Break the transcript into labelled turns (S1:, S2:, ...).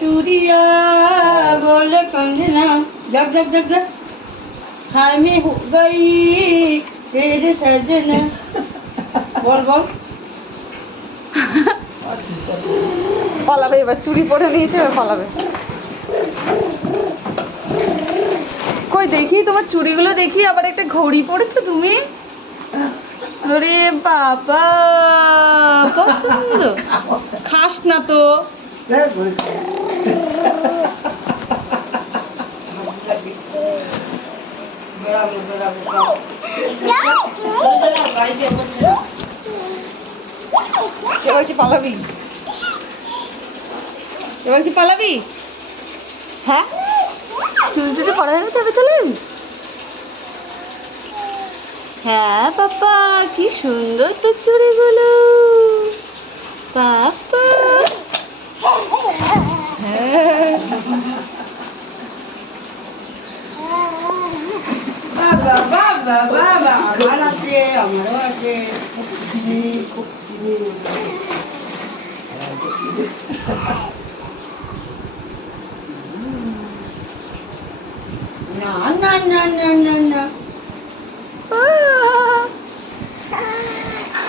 S1: চুরিয়া বল বল
S2: ফলাবে এবার চুরি পরে নিয়েছে এবার ফলাবে কই দেখি তোমার চুড়িগুলো দেখি, আবার একটা ঘড়ি পড়েছো তুমি? আরে বাবা, পছন্দ। খাস না তো। এবার কি পালাবি? এবার কি পালাবি? হ্যাঁ? চুল টুটি পড়া হয়ে চলে যাবি হ্যাঁ পাপা কি সুন্দর তো চুড়িগুলো। পাপা
S1: বাবা বাবা না না না না না না।